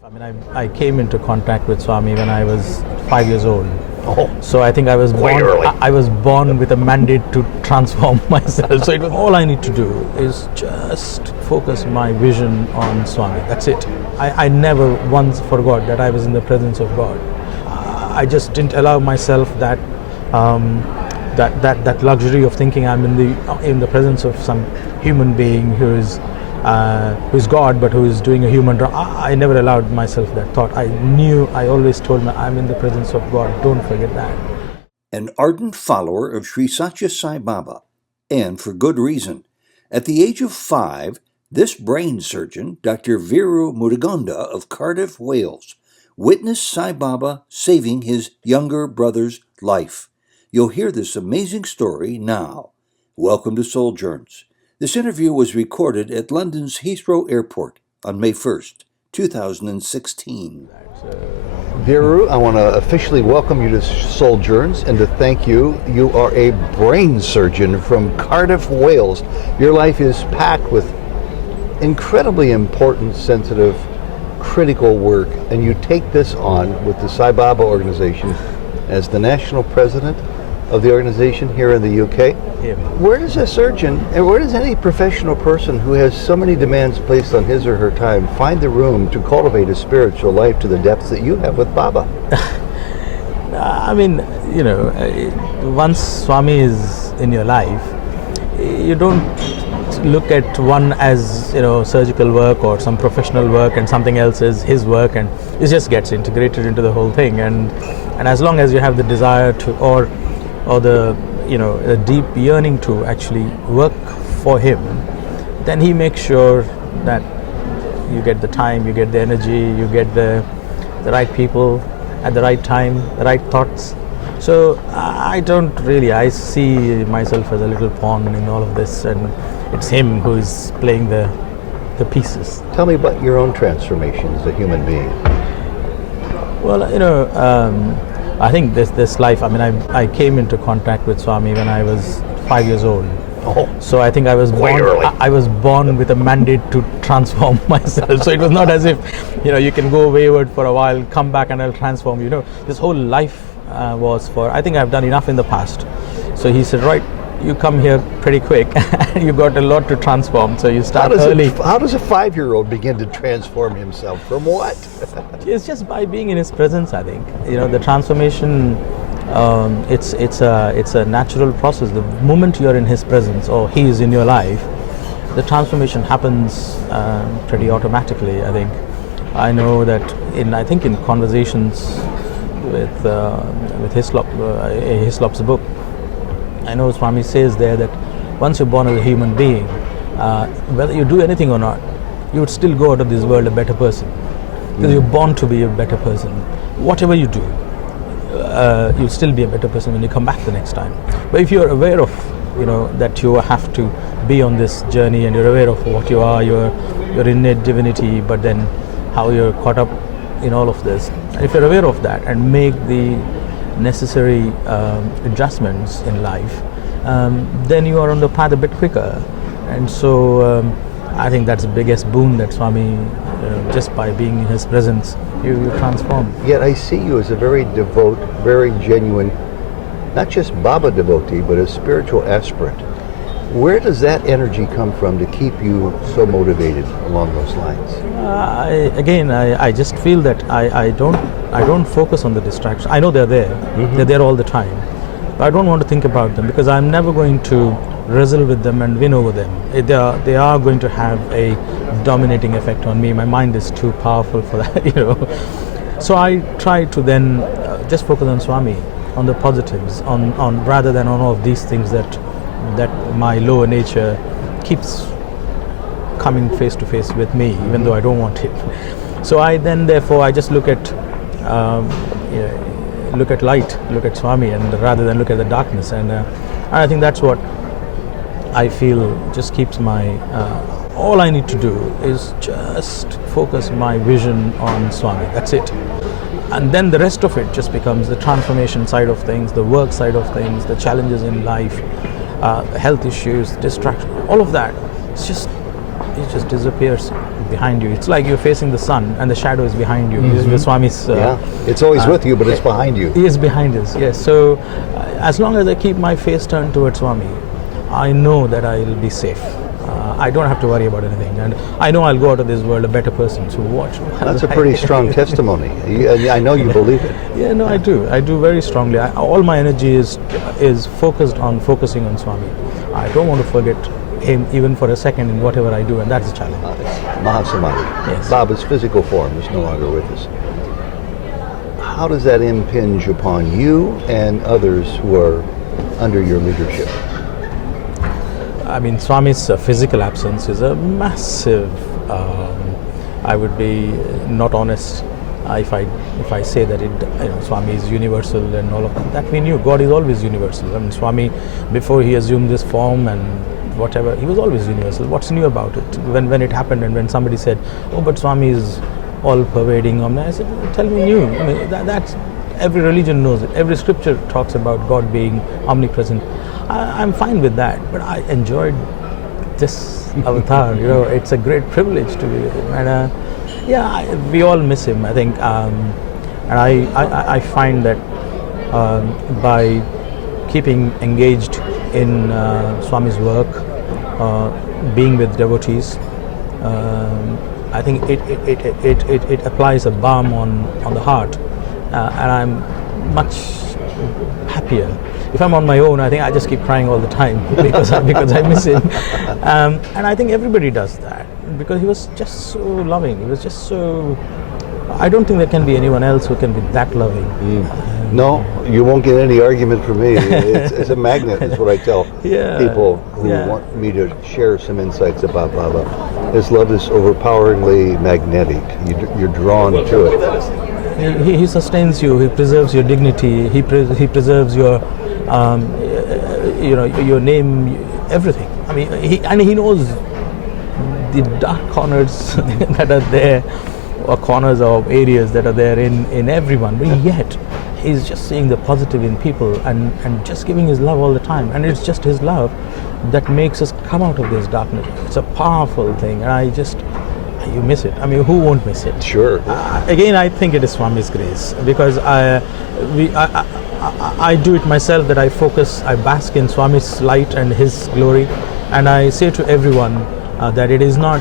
I mean, I came into contact with Swami when I was 5 years old. Oh, So I think I was quite born. early. I was born with a mandate to transform myself. So it was all I need to do is just focus my vision on Swami. That's it. I never once forgot that I was in the presence of God. I just didn't allow myself that that luxury of thinking I'm in the presence of some human being who's God, but who is doing a human drama. I never allowed myself that thought. I always told me, I'm in the presence of God. Don't forget that. An ardent follower of Sri Sathya Sai Baba, and for good reason. At the age of 5, this brain surgeon, Dr. Veeru Mudigonda of Cardiff, Wales, witnessed Sai Baba saving his younger brother's life. You'll hear this amazing story now. Welcome to Souljourns. This interview was recorded at London's Heathrow Airport on May 1st, 2016. Veeru, I want to officially welcome you to Souljourns and to thank you. You are a brain surgeon from Cardiff, Wales. Your life is packed with incredibly important, sensitive, critical work, and you take this on with the Sai Baba Organization as the national president of the organization here in the UK. Yeah. Where does a surgeon, and where does any professional person who has so many demands placed on his or her time find the room to cultivate a spiritual life to the depths that you have with Baba? I mean, once Swami is in your life, you don't look at one as surgical work or some professional work and something else is his work, and it just gets integrated into the whole thing. And as long as you have the desire to or the a deep yearning to actually work for him, then he makes sure that you get the time, you get the energy, you get the right people at the right time, the right thoughts. So I see myself as a little pawn in all of this, and it's him who is playing the pieces. Tell me about your own transformation as a human being. Well, I think this life, I mean, I came into contact with Swami when I was 5 years old. Oh, so I think I was quite born. early. I was born with a mandate to transform myself. So it was not as if you can go wayward for a while, come back, and I'll transform. This whole life was for. I think I've done enough in the past. So he said, right, you come here pretty quick, and you got a lot to transform. So you start early. How does a 5-year-old begin to transform himself from what? It's just by being in his presence. I think the transformation. It's a natural process. The moment you're in his presence or he is in your life, the transformation happens pretty automatically. I think. I know that in conversations with Hislop's book, I know Swami says there that once you're born as a human being, whether you do anything or not, you would still go out of this world a better person. Because you're born to be a better person. Whatever you do, you'll still be a better person when you come back the next time. But if you're aware of, that you have to be on this journey, and you're aware of what you are, your innate divinity, but then how you're caught up in all of this. And if you're aware of that and make the necessary adjustments in life, then you are on the path a bit quicker. And so I think that's the biggest boon that Swami, just by being in his presence, you transform. Yet I see you as a very devout, very genuine, not just Baba devotee, but a spiritual aspirant. Where does that energy come from to keep you so motivated along those lines? I just feel that I don't focus on the distractions. I know they're there. Mm-hmm. They're there all the time. But I don't want to think about them, because I'm never going to wrestle with them and win over them. They are going to have a dominating effect on me. My mind is too powerful for that, So I try to then just focus on Swami, on the positives, on rather than on all of these things that my lower nature keeps coming face to face with me, even though I don't want it. So I just look at light, look at Swami, and rather than look at the darkness. And I think that's what I feel just keeps my. All I need to do is just focus my vision on Swami. That's it. And then the rest of it just becomes the transformation side of things, the work side of things, the challenges in life, health issues, distraction, all of that. It just disappears. behind you. It's like you're facing the sun and the shadow is behind you. The Swami's. It's always with you, but it's behind you. He is behind us. Yes. So as long as I keep my face turned towards Swami, I know that I'll be safe. I don't have to worry about anything, and I know I'll go out of this world a better person. So watch. That's a pretty strong testimony. I know you believe it. Yeah, no, I do. I do very strongly. All my energy is focusing on Swami. I don't want to forget him even for a second in whatever I do, and that's the challenge. Mahasamadhi. Yes. Baba's physical form is no longer with us. How does that impinge upon you and others who are under your leadership? I mean, Swami's physical absence is a massive. I would be not honest if I say that Swami is universal and all of that. That we knew. God is always universal. I mean, Swami, before he assumed this form and whatever, he was always universal. What's new about it? When it happened, and when somebody said, "Oh, but Swami is all pervading," I said, "Tell me new." I mean, that's every religion knows it. Every scripture talks about God being omnipresent. I'm fine with that, but I enjoyed this avatar. It's a great privilege to be with him, and we all miss him, I think, and I find that by keeping engaged in Swami's work, being with devotees, I think it applies a balm on the heart, and I'm much happier. If I'm on my own, I think I just keep crying all the time because I miss him, and I think everybody does that because he was just so loving. He was just so. I don't think there can be anyone else who can be that loving. No, you won't get any argument from me. It's a magnet, is what I tell people who want me to share some insights about Baba. His love is overpoweringly magnetic. You're drawn to it. He sustains you. He preserves your dignity. He preserves your, your name, everything. I mean, he knows the dark corners that are there, or corners or areas that are there in everyone. But yet, he's just seeing the positive in people and just giving his love all the time. And it's just his love that makes us come out of this darkness. It's a powerful thing, and you miss it. I mean, who won't miss it? Sure. Again, I think it is Swami's grace, because I do it myself, that I bask in Swami's light and his glory, and I say to everyone that it's not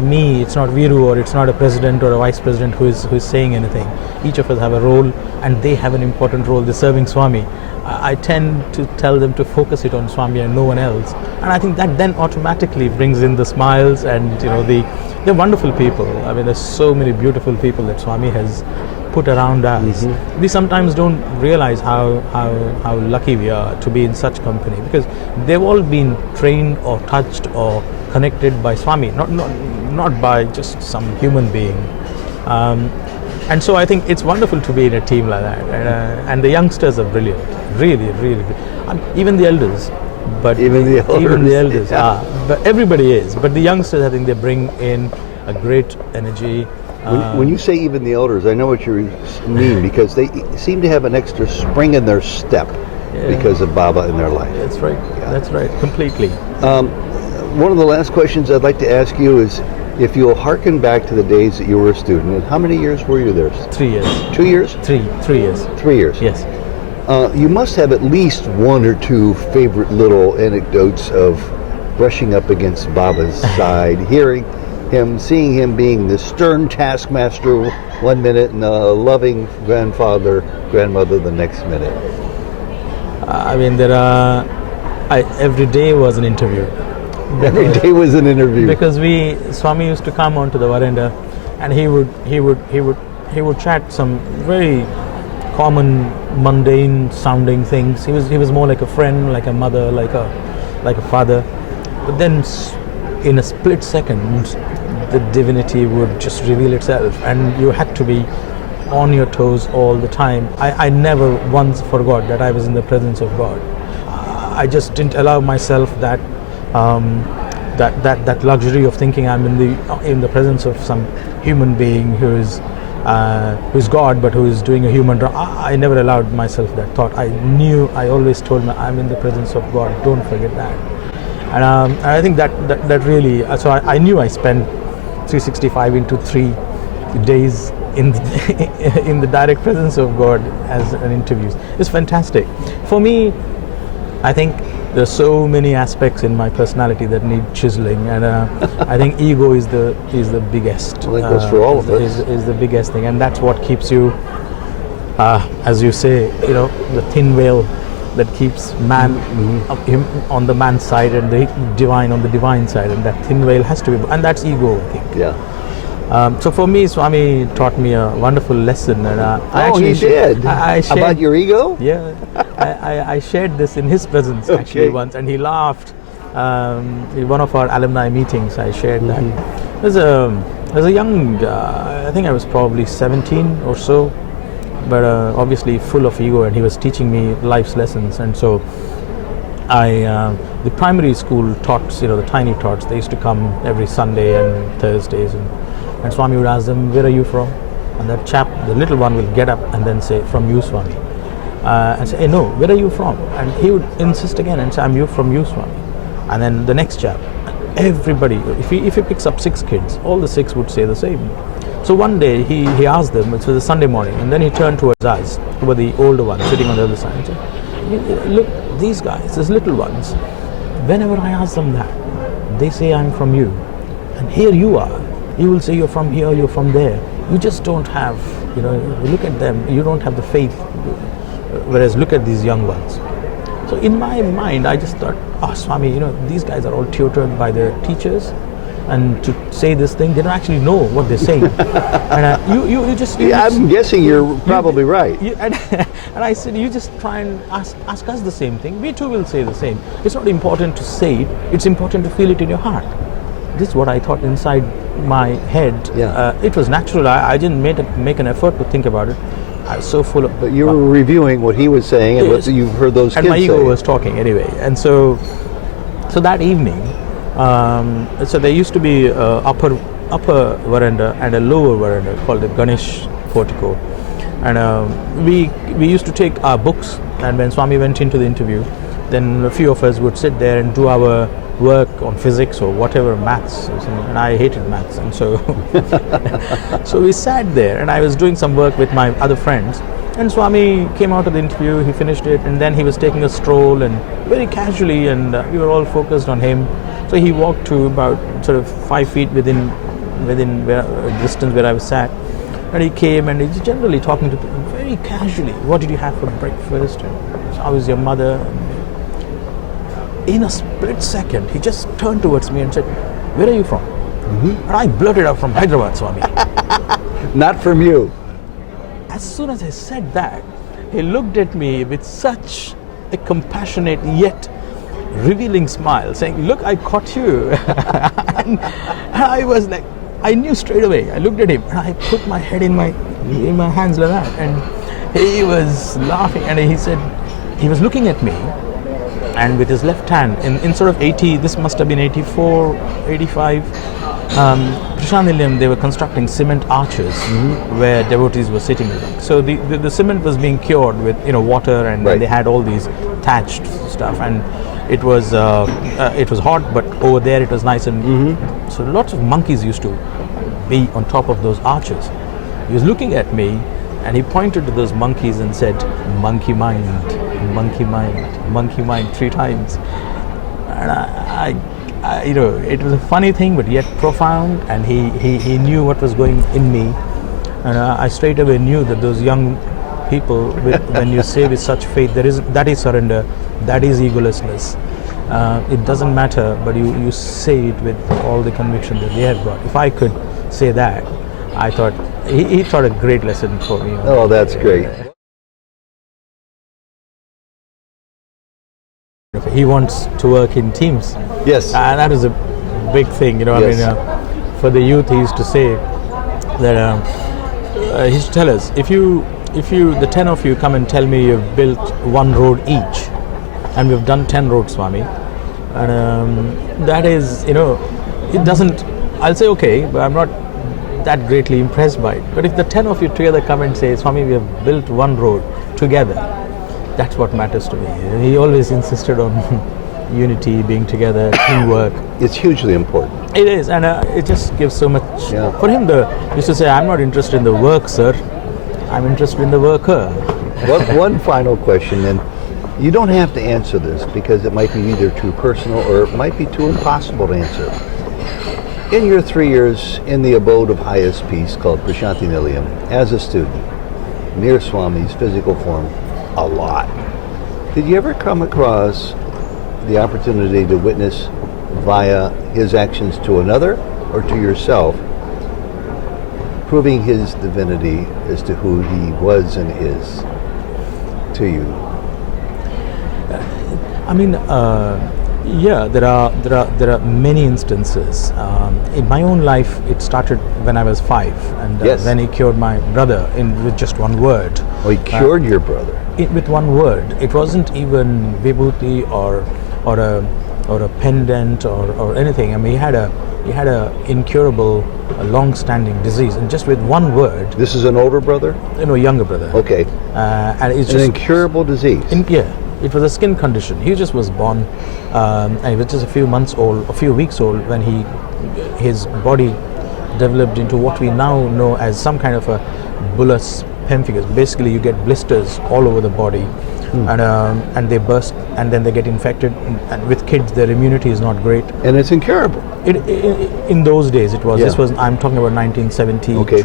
me, it's not Veeru, or it's not a president or a vice president who is saying anything. Each of us have a role, and they have an important role. They're serving Swami. I tend to tell them to focus it on Swami and no one else, and I think that then automatically brings in the smiles and they're wonderful people. I mean, there's so many beautiful people that Swami has put around us. We sometimes don't realize how lucky we are to be in such company, because they've all been trained or touched or connected by Swami, not by just some human being. And so I think it's wonderful to be in a team like that. And the youngsters are brilliant, really, really. Even the elders. But even the elders but everybody is. But the youngsters, I think they bring in a great energy. When you say even the elders, I know what you mean, because they seem to have an extra spring in their step because of Baba in their life. That's right. That's right. Completely. One of the last questions I'd like to ask you is, if you'll hearken back to the days that you were a student, and how many years were you there? 3 years. 2 years? 3 years. 3 years. Yes. You must have at least one or two favorite little anecdotes of brushing up against Baba's side, hearing him, seeing him being the stern taskmaster one minute and a loving grandmother the next minute. I mean, every day was an interview. Every day was an interview. Because Swami used to come onto the veranda, and he would chat some very common, mundane sounding things. He was more like a friend, like a mother, like a father. But then, in a split second, the divinity would just reveal itself, and you had to be on your toes all the time. I never once forgot that I was in the presence of God. I just didn't allow myself that luxury of thinking I'm in the presence of some human being who's God, but who is doing a human wrong. I never allowed myself that thought. I always told me, I'm in the presence of God, don't forget that. And I think that really, so I knew I spent 365 into 3 days in the, in the direct presence of God as an interview. It's fantastic. For me, I think there's so many aspects in my personality that need chiseling, and I think ego is the biggest. Well, that goes for all of us. Is the biggest thing, and that's what keeps you, as you say, the thin veil that keeps man him on the man's side and the divine on the divine side, and that thin veil has to be, and that's ego, I think. Yeah. So for me, Swami taught me a wonderful lesson, and he did. I shared, about your ego? Yeah, I shared this in his presence actually once, and he laughed. In one of our alumni meetings, I shared that. There's a young, I think I was probably 17 or so, but obviously full of ego, and he was teaching me life's lessons. And so the primary school tots, the tiny tots, they used to come every Sunday and Thursdays, and Swami would ask them, where are you from? And that chap, the little one, will get up and then say, from you, Swami. And say, hey, no, where are you from? And he would insist again and say, I'm from you, Swami. And then the next chap, everybody, if he picks up 6 kids, all the 6 would say the same. So one day he asked them, it was a Sunday morning, and then he turned towards us, who were the older ones sitting on the other side, and said, look, these guys, these little ones, whenever I ask them that, they say I'm from you. And here you are. You will say you're from here, you're from there. You just don't have, look at them, you don't have the faith. Whereas look at these young ones. So in my mind, I just thought, Swami, these guys are all tutored by their teachers. And to say this thing, they don't actually know what they're saying. And you just... I'm guessing you're probably right. And I said, you just try and ask us the same thing. We too will say the same. It's not important to say it. It's important to feel it in your heart. This is what I thought inside my head. Yeah. It was natural. I didn't make an effort to think about it. I was so full of... But you were reviewing what he was saying and what you've heard those kids say. And my ego was talking anyway. And so that evening, so there used to be upper veranda and a lower veranda called the Ganesh portico. And we used to take our books, and when Swami went into the interview, then a few of us would sit there and do our work on physics or whatever, maths or something, and I hated maths, and so so we sat there, and I was doing some work with my other friends, and Swami came out of the interview, he finished it, and then he was taking a stroll, and very casually, and we were all focused on him. So he walked to about sort of 5 feet within distance where I was sat, and he came, and he's generally talking to people very casually. What did you have for breakfast? And how is your mother? In a split second, he just turned towards me and said, where are you from? And I blurted out, from Hyderabad, Swami. Not from you. As soon as I said that, he looked at me with such a compassionate yet revealing smile, saying, look, I caught you. And I was like, I knew straight away. I looked at him and I put my head in my hands like that, and he was laughing, and he said, he was looking at me, and with his left hand, in sort of 80, this must have been 84, 85, Prashanilyam, they were constructing cement arches where devotees were sitting. So the cement was being cured with water, and they had all these thatched stuff, and it was hot, but over there it was nice, and so lots of monkeys used to be on top of those arches. He was looking at me, and he pointed to those monkeys and said, monkey mind, monkey mind, monkey mind 3 times. And I it was a funny thing, but yet profound, and he knew what was going in me, and I straight away knew that those young people, when you say with such faith, that is surrender, that is egolessness. It doesn't matter, but you say it with all the conviction that they have got. If I could say that, I thought he taught a great lesson for me. Oh, that's great. He wants to work in teams. Yes. And that is a big thing, Yes. I mean, for the youth, he used to say that he used to tell us, if you, the 10 of you come and tell me you've built 1 road each, and we've done 10 roads, Swami, and that is, it doesn't, I'll say okay, but I'm not that greatly impressed by it. But if the 10 of you together come and say, Swami, we have built 1 road together, that's what matters to me. He always insisted on unity, being together, teamwork. It's hugely important. It is, and it just gives so much. Yeah. For him, he used to say, "I'm not interested in the work, sir. I'm interested in the worker." One final question, and you don't have to answer this because it might be either too personal or it might be too impossible to answer. In your 3 years in the abode of highest peace called Prashanti Nilayam, as a student, near Swami's physical form, a lot, did you ever come across the opportunity to witness via his actions to another or to yourself, proving his divinity as to who he was and is to you? I mean, yeah, there are many instances. In my own life, it started when I was 5, and Yes. when he cured my brother with just one word. Oh, he cured your brother. With one word. It wasn't even vibhuti or a pendant or anything. I mean, he had a incurable, long-standing disease, and just with one word. This is an older brother? Younger brother. Okay. And it's An just incurable disease. yeah. It was a skin condition. He just was born, and he was just a few weeks old when his body developed into what we now know as some kind of a bullous pemphigus. Basically, you get blisters all over the body, and they burst, and then they get infected. And with kids, their immunity is not great. And it's incurable. In those days, it was. Yeah. This was, I'm talking about 1972, Okay.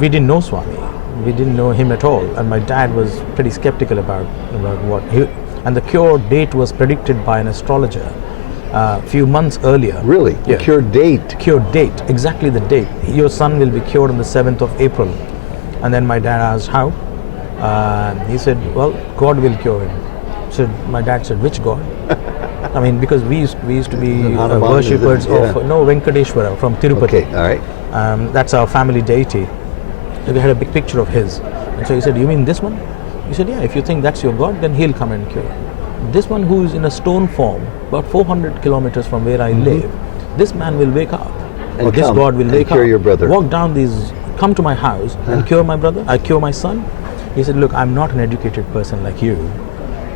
we didn't know Swami. We didn't know him at all, and my dad was pretty skeptical about what he. And the cure date was predicted by an astrologer a few months earlier. Really? The Yeah. cure date. Cure date, exactly the date. Your son will be cured on the 7th of April. And then my dad asked, how? He said, well, God will cure him. So my dad said, which God? I mean, because we used to be Hanuman, worshippers yeah. of Venkateshwara from Tirupati. Okay, all right. That's our family deity. So we had a big picture of his. And so he said, you mean this one? He said, yeah, if you think that's your God, then he'll come and cure. This one who is in a stone form, about 400 kilometers from where I live, this man will wake up. And Or this come God will and wake cure up. your brother. Walk down come to my house and cure my brother. I cure my son. He said, look, I'm not an educated person like you.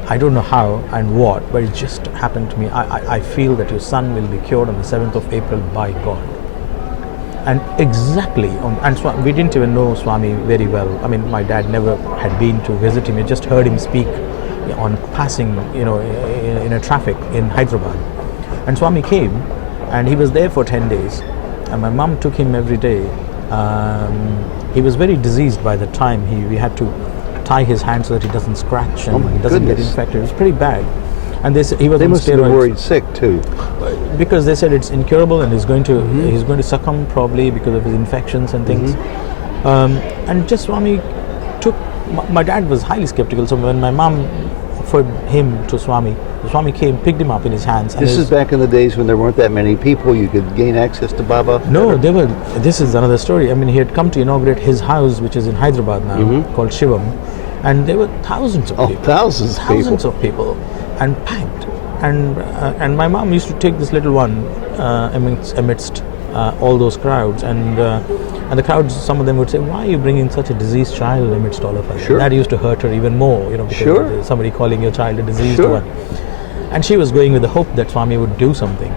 I don't know how and what, but it just happened to me. I feel that your son will be cured on the 7th of April by God. And exactly, we didn't even know Swami very well. I mean, my dad never had been to visit him. I just heard him speak on passing, in a traffic in Hyderabad. And Swami came, and he was there for 10 days. And my mom took him every day. He was very diseased by the time. We had to tie his hand so that he doesn't scratch and my doesn't get goodness. infected. It was pretty bad. And he was They on must have been steroids. worried sick too. Because they said it's incurable and he's going to succumb probably because of his infections and things. And just Swami my dad was highly skeptical. So when my mom offered him to Swami came, picked him up in his hands. This is back in the days when there weren't that many people. You could gain access to Baba. No, this is another story. I mean, he had come to inaugurate his house, which is in Hyderabad now, called Shivam. And there were thousands of people. Thousands of people. And packed. And my mom used to take this little one amidst all those crowds, and the crowds, some of them would say, why are you bringing such a diseased child amidst all of us? Sure. That used to hurt her even more, because Sure. somebody calling your child a diseased Sure. one. And she was going with the hope that Swami would do something.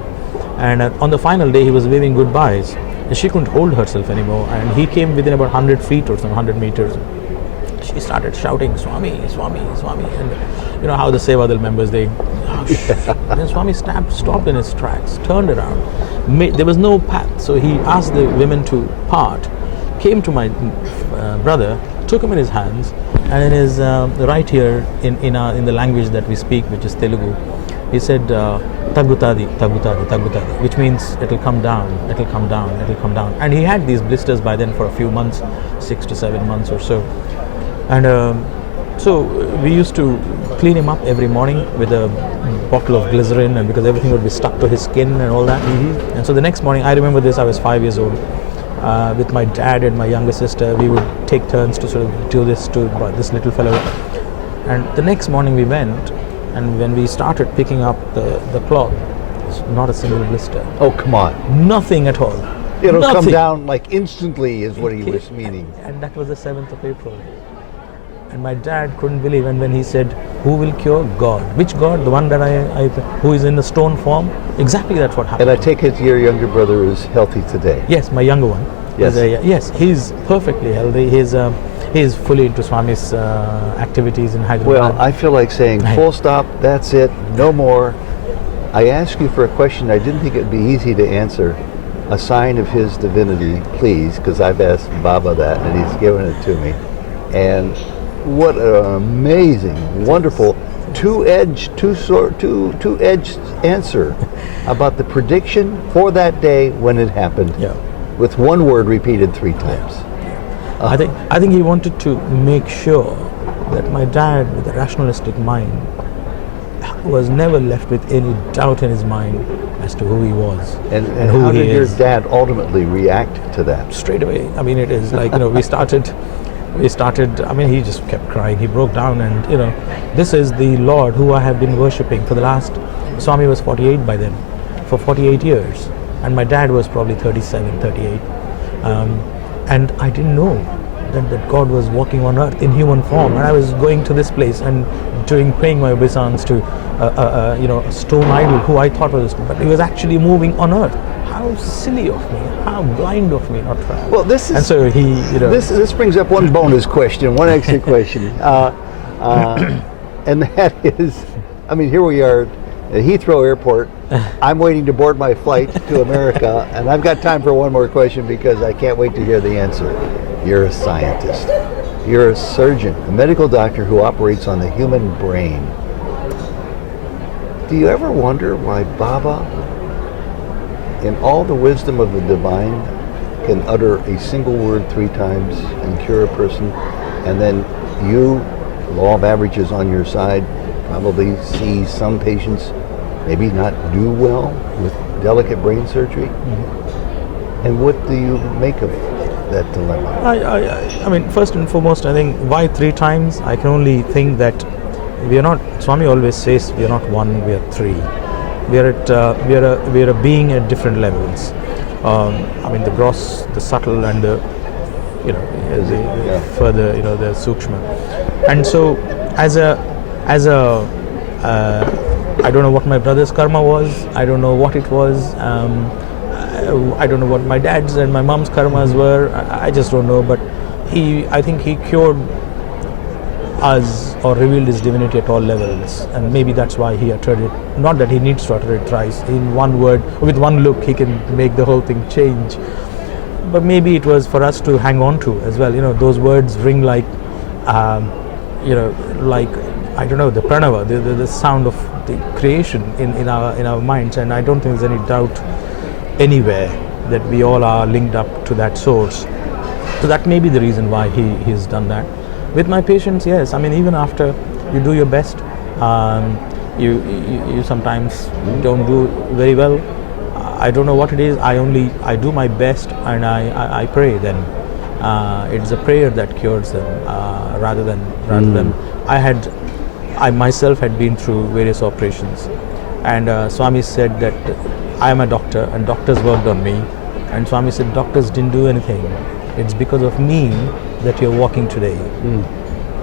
And on the final day, he was waving goodbyes, and she couldn't hold herself anymore. And he came within about 100 feet or some 100 meters. She started shouting, Swami, Swami, Swami. And you know how the Sevadal members, they hush. And then Swami stopped in his tracks, turned around. There was no path, so he asked the women to part, came to my brother, took him in his hands, and in his right ear, in the language that we speak, which is Telugu, he said, Tagutadi, Tagutadi, Tagutadi, which means it'll come down, it'll come down, it'll come down. And he had these blisters by then for a few months, 6 to 7 months or so. And so we used to clean him up every morning with a bottle of glycerin, and because everything would be stuck to his skin and all that. And so the next morning, I remember this, I was 5 years old. With my dad and my younger sister, we would take turns to sort of do this to this little fellow. And the next morning we went, and when we started picking up the cloth, not a single blister. Oh, come on. Nothing at all. It'll come Nothing. down like instantly is what he was meaning. And that was the 7th of April. And my dad couldn't believe, and when he said, who will cure? God. Which God? The one that who is in the stone form? Exactly, that's what happened. And I take it your younger brother is healthy today. Yes, my younger one. Yes. Yes, he's perfectly healthy. He's fully into Swami's activities in Hyderabad. Well, I feel like saying full stop, that's it, no more. I asked you for a question I didn't think it'd be easy to answer. A sign of his divinity, please, because I've asked Baba that and he's given it to me. And what an amazing, wonderful, two-edged answer about the prediction for that day when it happened. Yeah. With one word repeated 3 times. I think he wanted to make sure that my dad, with a rationalistic mind, was never left with any doubt in his mind as to who he was And who how he did your is. dad ultimately react to that? Straight away. I mean, it is like, we started, I mean, he just kept crying. He broke down, and, this is the Lord who I have been worshipping for the last, Swami was 48 by then, for 48 years. And my dad was probably 37, 38. And I didn't know that God was walking on earth in human form. And I was going to this place and paying my obeisance to, a stone idol who I thought was, but he was actually moving on earth. How silly of me, how blind of me not to. Well, this is, and so he, this brings up one bonus question, one extra question, and that is, I mean, here we are at Heathrow Airport. I'm waiting to board my flight to America, and I've got time for one more question because I can't wait to hear the answer. You're a scientist. You're a surgeon, a medical doctor who operates on the human brain. Do you ever wonder why Baba, in all the wisdom of the divine, can utter a single word 3 times and cure a person, and then you, law of averages on your side, probably see some patients maybe not do well with delicate brain surgery? Mm-hmm. And what do you make of that dilemma? I mean, first and foremost, I think why 3 times? I can only think that we are not. Swami always says we are not 1, we are 3. We are a being at different levels. I mean, the gross, the subtle, and the further, the sukshma. And so, as a I don't know what my brother's karma was. I don't know what it was. I don't know what my dad's and my mom's karmas were. I just don't know. But I think he cured us or revealed his divinity at all levels, and maybe that's why he uttered it. Not that he needs to utter it thrice. In one word, with one look, he can make the whole thing change. But maybe it was for us to hang on to as well. Those words ring like, like, I don't know, the pranava, the sound of the creation in our minds. And I don't think there's any doubt anywhere that we all are linked up to that source. So that may be the reason why he's done that. With my patients, yes. I mean, even after you do your best, you sometimes don't do very well. I don't know what it is. I do my best, and I pray. Then it's a prayer that cures them, rather than I myself had been through various operations, and Swami said that I am a doctor, and doctors worked on me, and Swami said doctors didn't do anything. It's because of me that you're walking today. And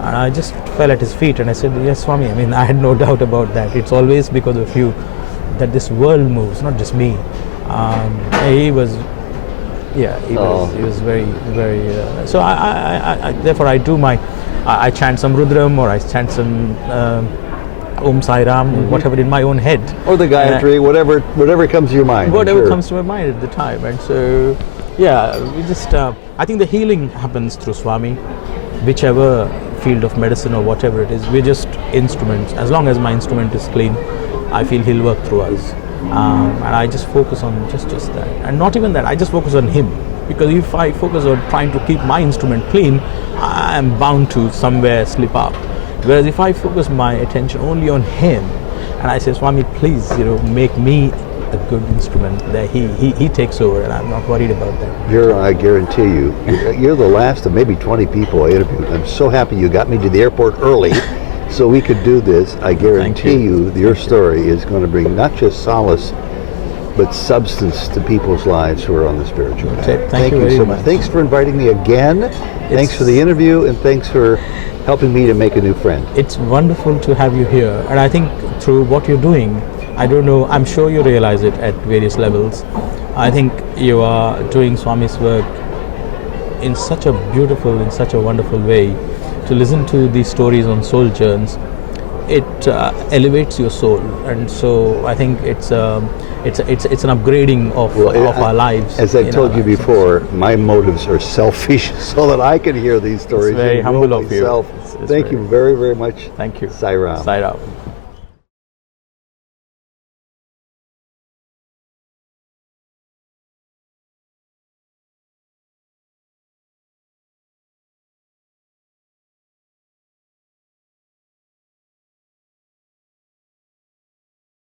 I just fell at his feet and I said, yes, Swami, I mean, I had no doubt about that. It's always because of you that this world moves, not just me. He was very, very, so I therefore I do I chant some Rudram, or I chant some Om Sai Ram, whatever in my own head. Or the Gayatri, whatever comes to your mind. Whatever comes to my mind at the time. And so, we just, I think the healing happens through Swami, whichever field of medicine or whatever it is. We're just instruments. As long as my instrument is clean, I feel he'll work through us. And I just focus on just that. And not even that, I just focus on him. Because if I focus on trying to keep my instrument clean, I'm bound to somewhere slip up. Whereas if I focus my attention only on him, and I say, Swami, please, make me a good instrument, that he takes over, and I'm not worried about that. I guarantee you're the last of maybe 20 people I interviewed. I'm so happy you got me to the airport early so we could do this. I guarantee you your story is going to bring not just solace, but substance to people's lives who are on the spiritual path. Thank you very so much. Thanks for inviting me again. Thanks for the interview, and thanks for helping me to make a new friend. It's wonderful to have you here, and I think through what you're doing, I don't know, I'm sure you realize it at various levels. I think you are doing Swami's work in such a beautiful, in such a wonderful way. To listen to these stories on Souljourns, it elevates your soul, and so I think it's an upgrading of our lives. As I told you before, my motives are selfish, so that I can hear these stories. It's very humble of you. Thank you very, very much. Thank you. Sai Ram. Sai Ram.